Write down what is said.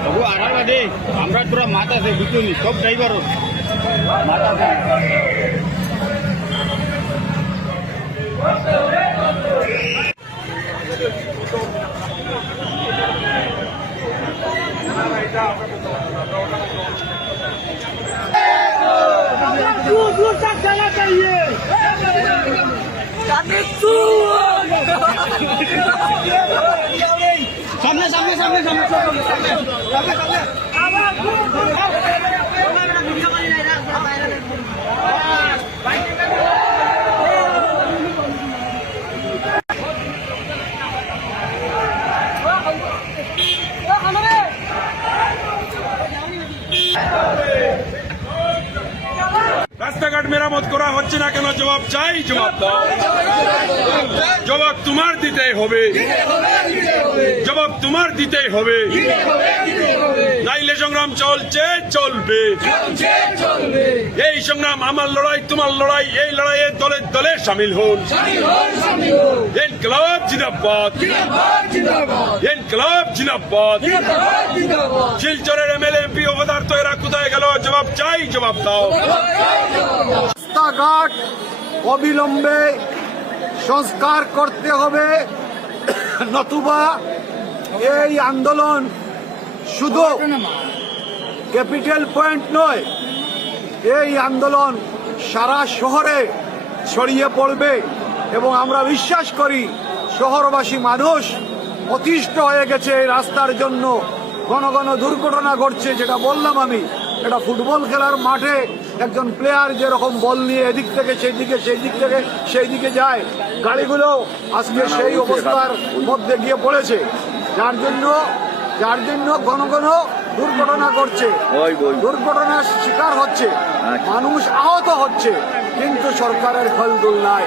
तबु आधार बादे हमरा पूरा माता से बुझुनी सब ड्राइवर माता से दूर तक जाना चाहिए। सामने सामने सामने सामने রাস্তাঘাট মেরামত করা হচ্ছে না কেন? জবাব চাই, জবাব দাও। জবাব তোমার দিতেই হবে, জবাব তোমার দিতেই হবে, নাইলে সংগ্রাম চলছে চলবে। এই সংগ্রাম আমার লড়াই, তোমার লড়াই, এই লড়াইয়ে দলে দলে সামিল হন। ইনকলাব জিন্দাবাদ, ইনকলাব জিন্দাবাদ। শিলচরের এমএলএ এমপি পদার্থ এরা কোথায় গেল? জবাব চাই, জবাব দাও। রাস্তাঘাট অবিলম্বে সংস্কার করতে হবে, নতুবা এই আন্দোলন শুধু ক্যাপিটাল পয়েন্ট নয়, এই আন্দোলন সারা শহরে ছড়িয়ে পড়বে এবং আমরা বিশ্বাস করি শহরবাসী মানুষ অতিষ্ঠ হয়ে গেছে এই রাস্তার জন্য। ঘন ঘন দুর্ঘটনা ঘটছে, যেটা বললাম আমি। এটা ফুটবল খেলার মাঠে একজন প্লেয়ার যেরকম বল নিয়ে এদিক থেকে সেই দিকে, সেই দিক থেকে সেই দিকে যায়, গাড়িগুলো আজকে সেই অবস্থার মধ্যে গিয়ে পড়েছে, যার জন্য ঘন ঘন দুর্ঘটনা ঘটছে, দুর্ঘটনার শিকার হচ্ছে, মানুষ আহত হচ্ছে, কিন্তু সরকারের খলদুল নাই।